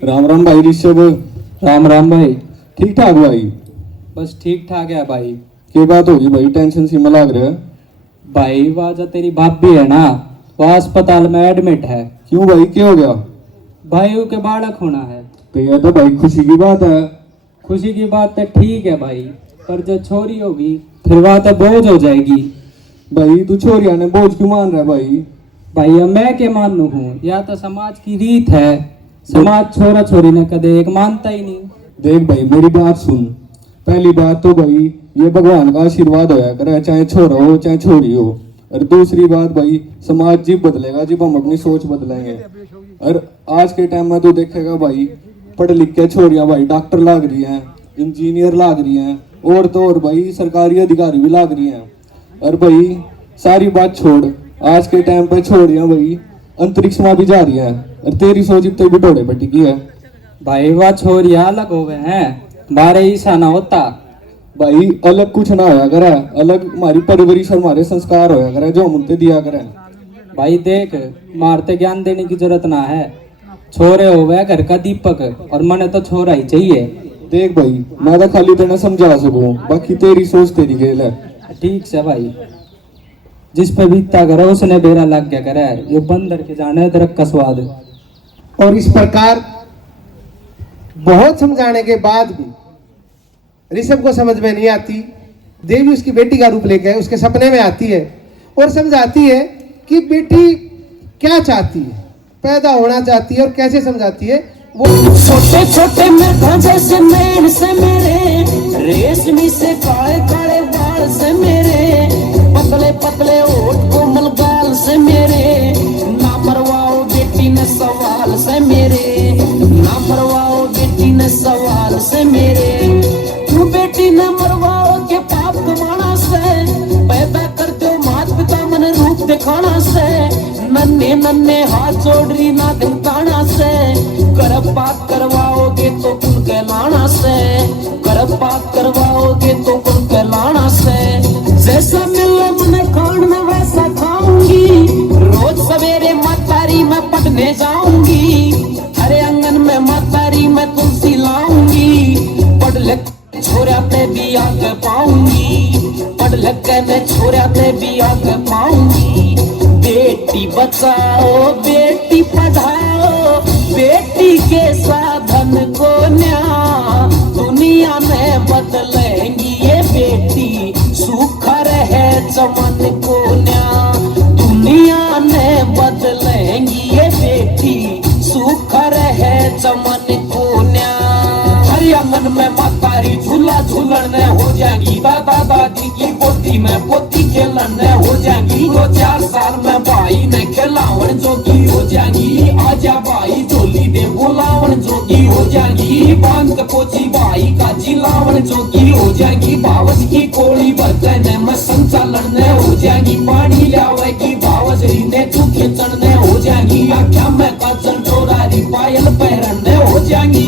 राम राम भाई ऋषभ। राम राम भाई। ठीक ठाक भाई? बस ठीक ठाक है भाई। क्या बात होगी भाई, टेंशन सी में लग रहा है? भाई वह जो तेरी भाभी है ना, वह अस्पताल में एडमिट है। क्यों भाई, क्या हो गया? भाई उसके बालक होना है। तो यह तो भाई खुशी की बात है। खुशी की बात तो ठीक है भाई, पर जो छोरी होगी फिर वह तो बोझ हो जाएगी। भाई तू छोरिया ने बोझ क्यों मान रहा है भाई? भाई अब मैं क्या मानू हूँ, या तो समाज की रीत है। समाज छोरा छोरी ने कदे एक मानता ही नहीं। देख भाई मेरी बात सुन। पहली बात तो भाई ये भगवान का आशीर्वाद होया करे, चाहे छोरा हो चाहे छोरी हो। और दूसरी बात भाई, समाज जब बदलेगा जब हम अपनी सोच बदलेंगे। और आज के टाइम में तो देखेगा भाई, पढ़ लिख के छोरियां भाई डॉक्टर लाग रही हैं, इंजीनियर लाग रही हैं, और तो और भाई सरकारी अधिकारी भी लाग रही हैं। और भाई सारी बात छोड़, आज के टाइम पे छोरियां भाई अंतरिक्ष में भी जा रही हैं। और तेरी सोच इतने भी ढोड़े पट्टी की है। भाई वह छोरिया अलग हो गए हैं, बारे ईसा ना होता। भाई अलग कुछ ना होया करे, अलग हमारी परवरिश और हमारे संस्कार होया करे जो हम उनते दिया करें। भाई देख, मारते ज्ञान देने की जरूरत ना है। छोरे हो गया घर का दीपक, और मने तो छोरा ही चाहिए। देख भाई मैं तो खाली तेने समझा सकूं, बाकी तेरी सोच तेरी खेल है। ठीक से भाई, जिस पे बीतता करे उसने बेरा लग गया करे। ये बंदर के जाने दरक का स्वाद। और इस प्रकार बहुत समझाने के बाद भी ऋषभ को समझ में नहीं आती। देवी उसकी बेटी का रूप लेकर उसके सपने में आती है और समझाती है कि बेटी क्या चाहती है, पैदा होना चाहती है, और कैसे समझाती है वो। छोटे छोटे मेघा जैसे मैन से मेरे, रेशमी से काले काले बाल से मेरे, पतले पतले होठ कोमल गाल से मेरे, ना मरवाओ बेटी ने सवाल से मेरे, ना मरवाओ बेटी ने सवाल से मेरे। तू बेटी ने मरवाओ के पाप कमाना से, पैदा करते हो मात पिता मन रूप दिखाना से, नन्हे नन्हे हाथ जोड़ रही ना दिखाना से, गर्भ पात करवाओगे तो कुल कहलाना से, गर्भ पात करवाओगे तो कुल कहलाना से। जैसा मिले मन खान में वैसा खाऊंगी, रोज सवेरे मातारी में पटने जाऊंगी, हरे आंगन में मातारी में तुलसी लाऊंगी, पढ़ लिख छोरा पे भी आगे पाऊंगी, पढ़ लिख के मैं छोरा पे भी आगे पाऊंगी। बेटी बचाओ बेटी पढ़ाओ, बेटी के साधन को न्या दुनिया में बदलेंगी ये बेटी, सुख रहे चमन को न्या दुनिया में बदलेंगी ये बेटी, सुख रहे चमन को न्या। हर आंगन में मातारी झूला झूलन हो जाएगी, दादा दादी की पोती में पोती खेलन हो जाएगी, 2-4 साल में भाई ने खिलावन जोगी हो जाएगी, आजा भाई झोली दे बुलावन जोगी हो जाएगी, बांध पोची भाई का जिलावन जोगी हो जाएगी, बावज की कोड़ी बरतने में संचालन हो जाएगी, पानी लावेगी बावजरी ने चूखे चढ़ने हो जाएगी, आख्या में काजल डोरारी पायल पहनने हो जाएगी।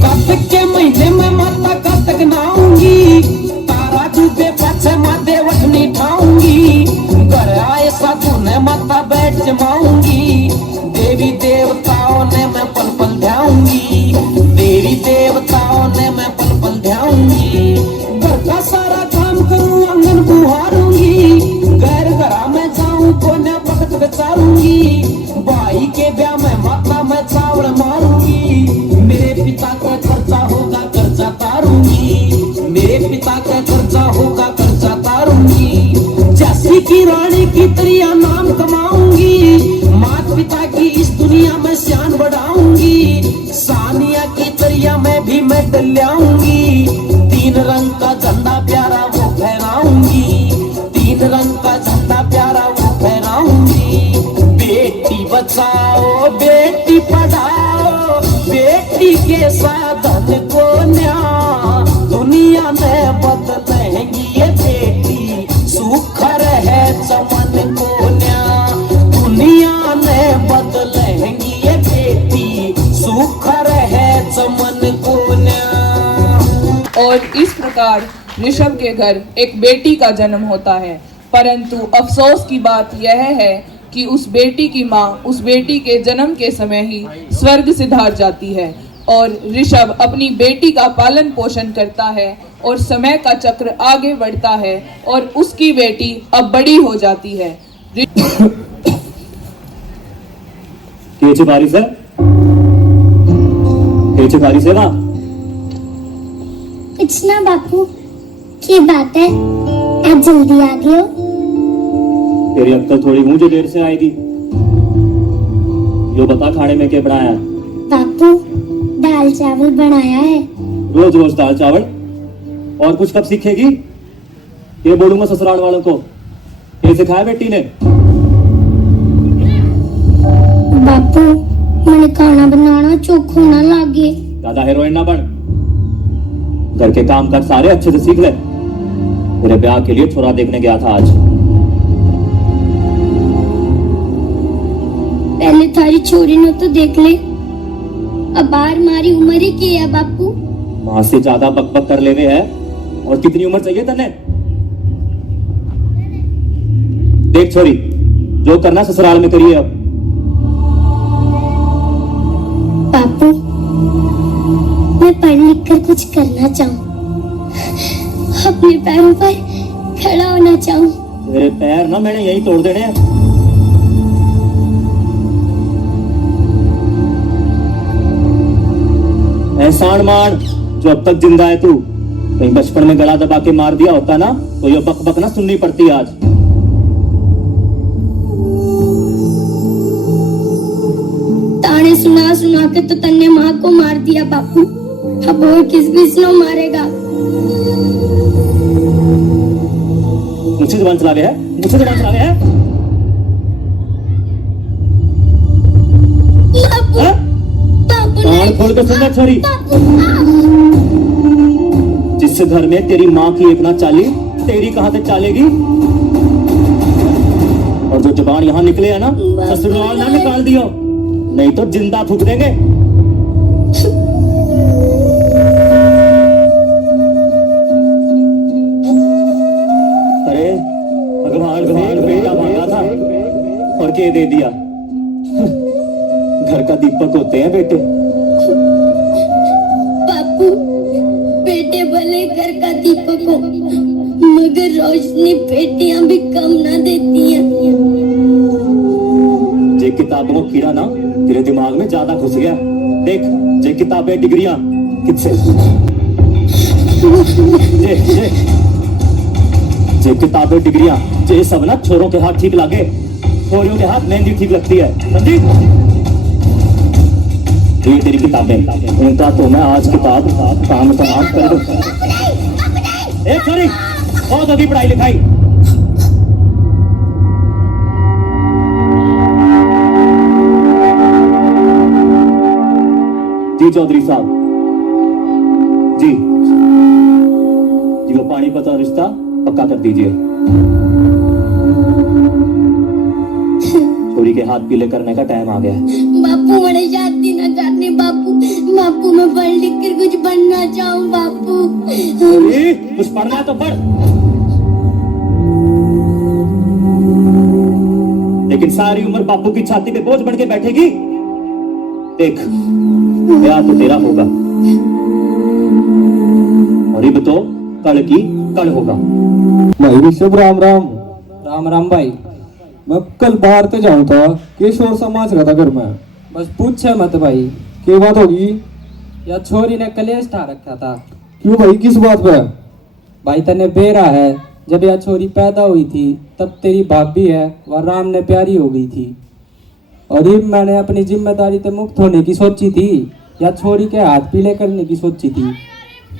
कार्तिक के महीने में माता कार्तिक नहाऊंगी, तारा डूबे पाछे माते वठनी ठाऊंगी, घर आए साधु ने माता बैठ जमाऊंगी, देवी देवताओं ने मैं पल पल ध्याऊंगी, देवी देवताओं ने मैं पल पल ध्याऊंगी, घर का सारा काम करूं आंगन बुहारूंगी, घर घरा में जाऊं कोने भगत बेचारूंगी, भाई के ब्याह में माता मैं चावल मारूंगी, मेरे पिता का खर्चा होगा कर्जा तारूंगी, मेरे पिता का खर्चा होगा कर्जा तारूंगी, झांसी की रानी की तरिया नाम कमाऊंगी, माता पिता की इस दुनिया में शान बढ़ाऊंगी, सानिया की तरिया में भी मैं डलाऊंगी, 3 रंग का झंडा प्यारा वो फहराऊंगी, 3 रंग का झंडा प्यारा वो फहराऊंगी। बेटी बचाओ बेटी पढ़ाओ, बेटी के साधन को न्या दुनिया में बदलेंगी ये बेटी, सुख रहे चमन को न्या दुनिया में बदलेंगी ये बेटी, सुख रहे चमन को न्या। और इस प्रकार ऋषभ के घर एक बेटी का जन्म होता है। परंतु अफसोस की बात यह है कि उस बेटी की माँ उस बेटी के जन्म के समय ही स्वर्ग सिधार जाती है और ऋषभ अपनी बेटी का पालन पोषण करता है और समय का चक्र आगे बढ़ता है और उसकी बेटी अब बड़ी हो जाती है। केचे बारिश है, केचे बारिश है वहाँ। कुछ ना बापू, की बात है, आज जल्दी आ गए हो। तेरी अक्कल थोड़ी मुझे देर से आएगी। यो बता खाने में क्या बनाया है? बापू दाल चावल बनाया है। रोज रोज दाल चावल, और कुछ कब सीखेगी? ये बोलूंगा ससुराल वालों को। ये सिखाया बेटी ने? बापू मैंने खाना बनाना चोखो ना लागे। ज्यादा हीरोइन ना बन, घर के काम कर सारे अच्छे से सीख ले। मेरे ब्याह के लिए छोरा देखने गया था आज। पहले थारी छोरी ने तो देख ले, अब बार मारी उम्र ही की है बापू। मां से ज्यादा बकबक कर लेवे है, और कितनी उम्र चाहिए तन्ने? देख छोरी, जो करना ससुराल में करिए। अब बापू मैं पढ़ लिख कर कुछ करना चाहूँ, अपने पैरों पर खड़ा होना चाहूँ। तेरे पैर ना मैंने यही तोड़ देने हैं। एहसान मान जो अब तक जिंदा है तू। कहीं बचपन में गला दबा के मार दिया होता ना तो ये बक बक ना सुननी पड़ती आज। ताने सुना सुना के तो तन्ने माँ को मार दिया बापू, अब और किस मारेगा। मुझसे जुबान चलावे है, मुझसे जुबान चलावे है। बापू हाँ? बापू कान खोल के सुनना छोरी। जिस घर में तेरी माँ की एक ना चाली, तेरी कहां से चालेगी? और जो जुबान यहाँ निकले है ना, ससुराल ना निकाल दियो, नहीं तो जिंदा थूक देंगे। अरे भगवान से बेटा मांगा था और के दे दिया। घर का दीपक होते हैं बेटे। बापू बेटे भले घर का दीपक हो, मगर रोशनी बेटियां भी कम ना देती हैं। जे किताबों को कीड़ा ना तेरे दिमाग में ज्यादा घुस गया। देख जे किताबें डिग्रियां किससे जे किताबें डिग्रियां जे सब ना छोरों के हाथ ठीक लागे, छोरियों के हाथ मेहंदी ठीक लगती है, समझी? ये तेरी किताबें, उनका तो मैं आज किताब काम तमाम कर दूं। एक सॉरी, बहुत अधिक पढ़ाई लिखाई। जी चौधरी साहब जी, वो पानीपत का रिश्ता पक्का कर दीजिए। छोरी के हाथ पीले करने का टाइम आ गया है। बापू मैंने शादी ना करनी बापू, बापू मैं पढ़ लिख कर कुछ बनना चाहूँ बापू। छोरी कुछ पढ़ना है तो पढ़, लेकिन सारी उम्र बापू की छाती पे बोझ बन के बैठेगी। देख ब्याह तो तेरा होगा, और ये तो कल की कल होगा। भाई ऋषभ राम राम। राम राम भाई। मैं कल बाहर तो जाऊँ था, के शोर समाज रहा था घर में। बस पूछे मत भाई, क्या बात होगी? या छोरी ने कलेश ढा रखा था। क्यों भाई, किस बात पे? भाई तने बेरा है, जब यह छोरी पैदा हुई थी तब तेरी भाभी है वह राम ने प्यारी हो गई थी, और ये मैंने अपनी जिम्मेदारी से मुक्त होने की सोची थी, या छोरी के हाथ पीले करने की सोची थी।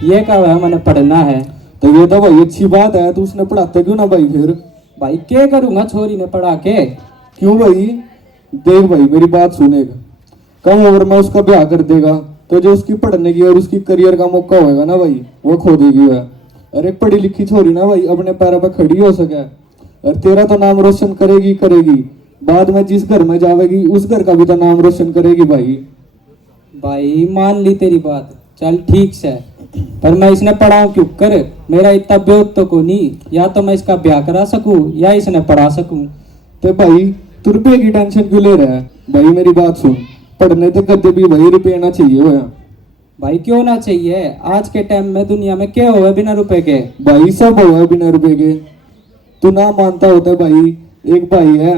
ये कहा है मैंने पढ़ना है। तो ये तो भाई अच्छी बात है, तो उसने पढ़ाते क्यों ना भाई? फिर भाई क्या करूंगा छोरी ने पढ़ा के? क्यों भाई? देख भाई मेरी बात सुनेगा, कम उम्र में उसका ब्याह कर देगा तो जो उसकी पढ़ने की और उसकी करियर का मौका होगा ना भाई, वो खो देगी वह। और एक पढ़ी लिखी छोरी ना भाई अपने पैरों पर खड़ी हो सके, और तेरा तो नाम रोशन करेगी करेगी, बाद में जिस घर में जावेगी उस घर का भी तो नाम रोशन करेगी भाई। भाई मान ली तेरी बात, चल ठीक से, पर मैं इसने पढ़ाऊं क्यों कर? मेरा इतना ब्योत तो को नहीं, या तो मैं इसका ब्याह करा सकूं या इसने पढ़ा सकूं। तो भाई तू रुपये की टेंशन क्यों ले रहा है? भाई मेरी बात सुन, पढ़ने तक गद्दे भी वही रुपये ना चाहिए हो। भाई क्यों ना चाहिए? आज के टाइम में दुनिया में क्या हुआ बिना रुपए के? भाई सब हुआ बिना रुपए के। तू ना मानता होता भाई, एक भाई है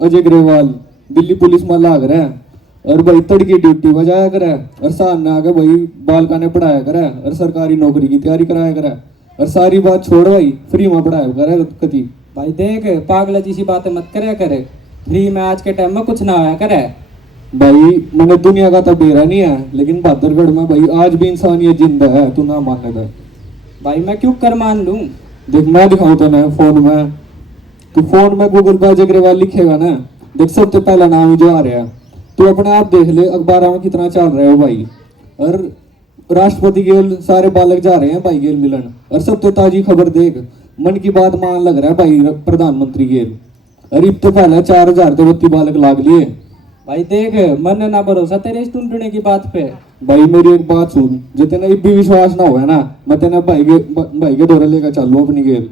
अजय ग्रेवाल, दिल्ली पुलिस में लाग रहा है और भाई तड़की ड्यूटी बजाया करे और सामने आके भाई बालका ने पढ़ाया करे और सरकारी नौकरी की तैयारी कराया करे और सारी बात छोड़ भाई फ्री में पढ़ाया करे कति। भाई देख, पागल जैसी बातें मत करे करे। फ्री में आज के टाइम में कुछ ना होया करे। भाई मैंने दुनिया का तो बेरा नहीं है, लेकिन बहादुरगढ़ में भाई आज भी इंसानियत जिंदा है। तू ना मानने दे भाई मैं क्यों कर मान लूं? देख मैं दिखाऊं तो ना फोन में, तू फोन में गूगल पे अजय ग्रेवाल लिखेगा ना, देख सबसे पहला नाम ही जो आ रहा है। तू अपने आप देख ले अखबारों में कितना चल रहा है भाई। और राष्ट्रपति गेल सारे बालक जा रहे हैं भाई गेल मिलन। और सबसे ताजी खबर देख, मन की बात मान लग रहा है भाई प्रधानमंत्री गेल। और अब तो पहले 4000 तो 32 बालक लाग लिए। भाई देख, मन ना भरोसा तेरे इस टुनटुने की बात पे। भाई मेरी एक बात सुन, जो तेना अब भी विश्वास ना हुआ ना, मैं तेना भाई के दौरे लेकर चलूं अपनी गेल।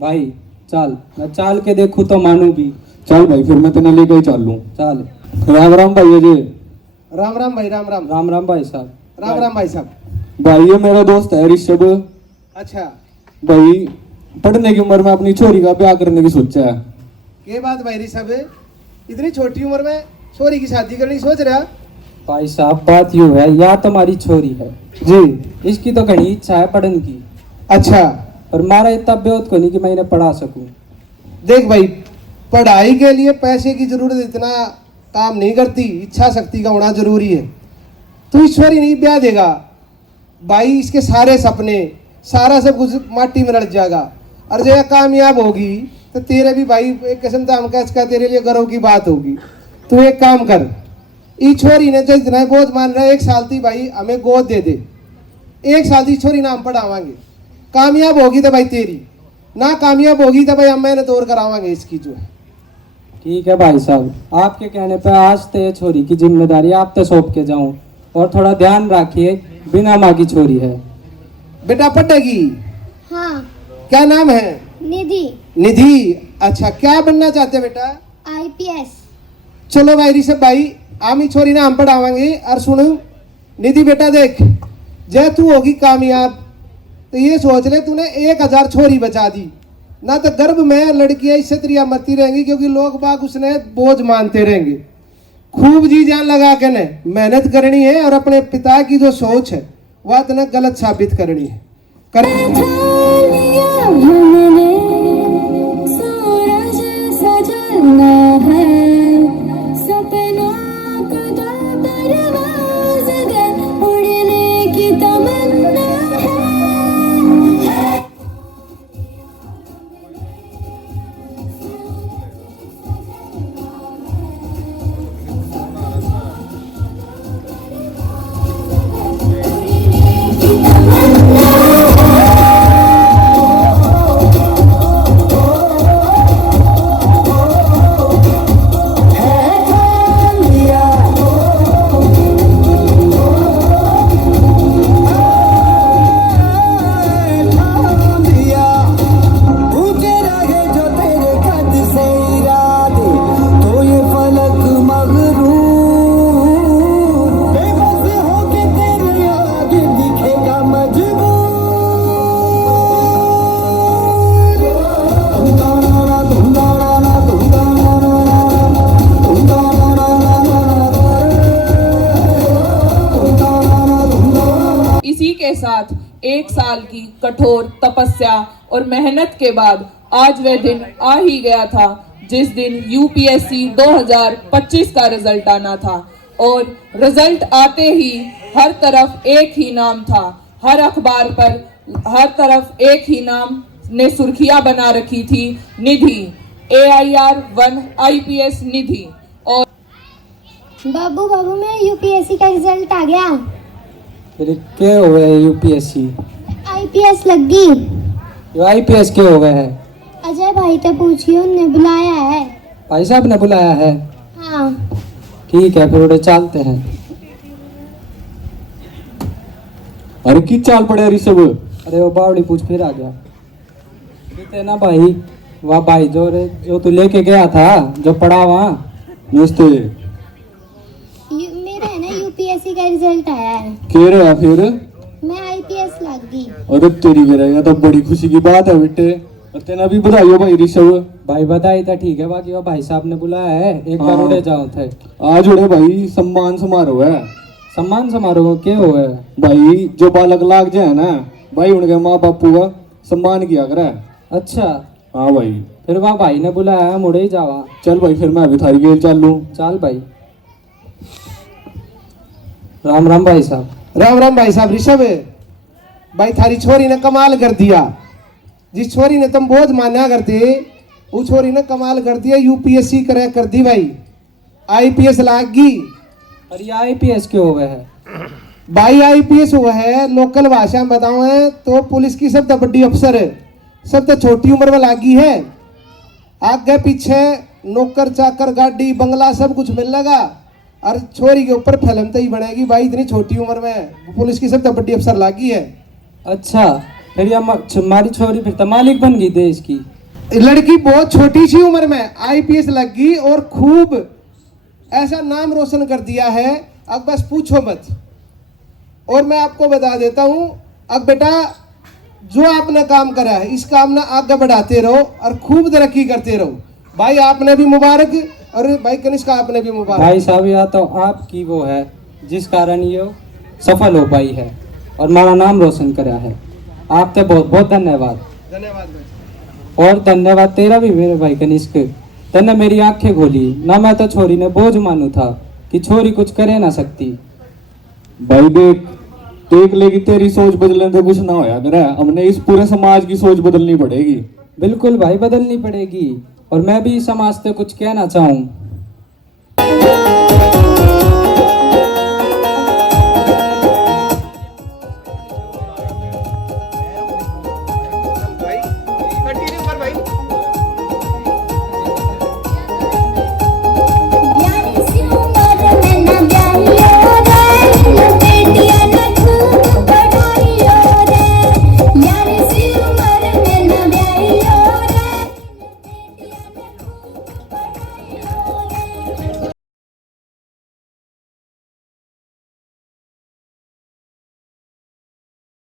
भाई चल, मैं चाल के देखूं तो मानू भी। चल भाई फिर मैं तेना लेकर ही चलूं। चल। राम राम भाई अजय। राम राम भाई, राम राम। राम राम भाई साहब। राम राम भाई साहब। भाई ये मेरा दोस्त है ऋषभ। अच्छा, भाई पढ़ने की उम्र में अपनी छोरी का ब्याह करने की सोचा है। ये बात भाई ऋषभ, इतनी छोटी उम्र में छोरी की शादी करने की सोच रहा? भाई साहब बात यूं है, या तुम्हारी छोरी है जी। इसकी तो घनी इच्छा है पढ़ने की, अच्छा, पर मारा इतना बेहद को नहीं कि मैं इन्हें पढ़ा सकूं। देख भाई, पढ़ाई के लिए पैसे की जरूरत इतना काम नहीं करती, इच्छा शक्ति का होना जरूरी है। तू ईश्वरी नहीं ब्याह देगा भाई, इसके सारे सपने सारा सब कुछ माटी में रट जाएगा। और जब कामयाब होगी तो तेरे भी भाई एक किस्म का हमका इसका तेरे लिए गर्व की बात होगी। तू एक काम कर, ईश्वरी ने जो इतना बोझ मान रहा है, 1 साल थी भाई हमें गोद दे दे। 1 साल की ईश्वरी नाम पढ़ावांगे, कामयाब होगी तो भाई तेरी, ना कामयाब होगी तो भाई हम मेहनत और करावांगे इसकी जो है। ठीक है भाई साहब, आपके कहने पे आज ते छोरी की जिम्मेदारी आप ते सौंप के जाऊं। और थोड़ा ध्यान रखिए, बिना माँ की छोरी है। बेटा पढ़ेगी? हाँ। क्या नाम है? निधि। निधि। अच्छा, क्या बनना चाहते हैं बेटा? IPS। चलो भाई ऋषभ भाई, आमी छोरी ना हम पढ़ावांगे। और सुनो निधि बेटा, देख जब तू होगी कामयाब तो ये सोच ले तूने 1000 छोरी बचा दी ना, तो गर्भ में लड़कियां इससे त्रिया मरती रहेंगी, क्योंकि लोग बाग उसने बोझ मानते रहेंगे। खूब जी जान लगा के ने मेहनत करनी है और अपने पिता की जो सोच है वह तने गलत साबित करनी है। इसी के साथ 1 साल की कठोर तपस्या और मेहनत के बाद आज वह दिन आ ही गया था जिस दिन UPSC 2025 का रिजल्ट आना था। और रिजल्ट आते ही हर तरफ एक ही नाम था, हर अखबार पर हर तरफ एक ही नाम ने सुर्खियां बना रखी थी, निधि, AIR 1 IPS निधि। और बाबू बाबू मेरा UPSC का रिजल्ट आ गया। फिर क्या हो गया UPSC? IPS लग गई। ये IPS क्या हो गया है? अजय भाई तो पूछियो, उन्हें बुलाया है। भाई साहब ने बुलाया है? हाँ। ठीक है, फिर उड़े चलते हैं। अरे किस चाल पड़े ऋषभ? अरे वो बावड़ी पूछ फिर आ गया। कहते ना भाई, वह भाई जो तू लेके गया था, जो पढ़ा वहाँ। नमस्ते। मेरा है ना यूपीएससी का रिजल्ट आया है, कह रहा फिर? मैं आईपीएस लग गई। अरे तेरी कह रहा तो बड़ी खुशी की बात है बेटे। और तेना भी बधाई हो भाई ऋषभ। भाई बधाई तो ठीक है, बाकी वो भाई साहब ने बुलाया है, एक बार हाँ। उड़े जाओ थे। आज उड़े भाई सम्मान समारोह है। सम्मान समारोह क्या हुआ है? भाई जो बालक लाग जाए ना भाई, उनके माँ बापू का सम्मान किया करे। अच्छा, हाँ भाई। फिर वहाँ भाई ने बुलाया है, मुड़े ही जावा। चल भाई फिर मैं अभी थारी गेल चल लूँ। चल भाई। राम राम भाई साहब। राम राम भाई साहब। ऋषभ भाई, थारी छोरी ने कमाल कर दिया। जिस छोरी ने तुम बहुत मान्या करते, वो छोरी ने कमाल कर दिया, यूपीएससी कर दी भाई, आईपीएस लाग गई। और ये आईपीएस क्यों हुआ है? भाई आईपीएस हुआ है, लोकल भाषा में बताऊं है तो पुलिस की सबसे बड़ी अफसर है, सबसे छोटी उम्र में लागी है। आगे पीछे नौकर चाकर गाड़ी बंगला सब कुछ मिल लगा, और छोरी के ऊपर फिल्म तो ही बनेगी भाई, इतनी छोटी उम्र में पुलिस की सबसे बड़ी अफसर लागी है। अच्छा, फिर ये हमारी छोरी फिर तो मालिक बन गई देश की। लड़की बहुत छोटी सी उम्र में आईपीएस लग गई और खूब ऐसा नाम रोशन कर दिया है, अब बस पूछो मत। और मैं आपको बता देता हूं, अब बेटा जो आपने काम करा है इस काम ना आगे बढ़ाते रहो और खूब तरक्की करते रहो। भाई आपने भी मुबारक, और भाई कनिष्का आपने भी मुबारक। भाई साहब, या तो आपकी वो है जिस कारण ये सफल हो पाई है और हमारा नाम रोशन करा है। आपका बहुत बहुत धन्यवाद। धन्यवाद भाई। और धन्यवाद तेरा भी मेरे भाई कनिष्क, तने मेरी आंखें खोली ना। मैं तो छोरी ने बोझ मानू था कि छोरी कुछ करे ना सकती। भाई देख लेगी तेरी सोच बदलने से कुछ ना होया करे। हमने इस पूरे समाज की सोच बदलनी पड़ेगी। बिल्कुल भाई, बदलनी पड़ेगी। और मैं भी समाज से कुछ कहना चाहूँ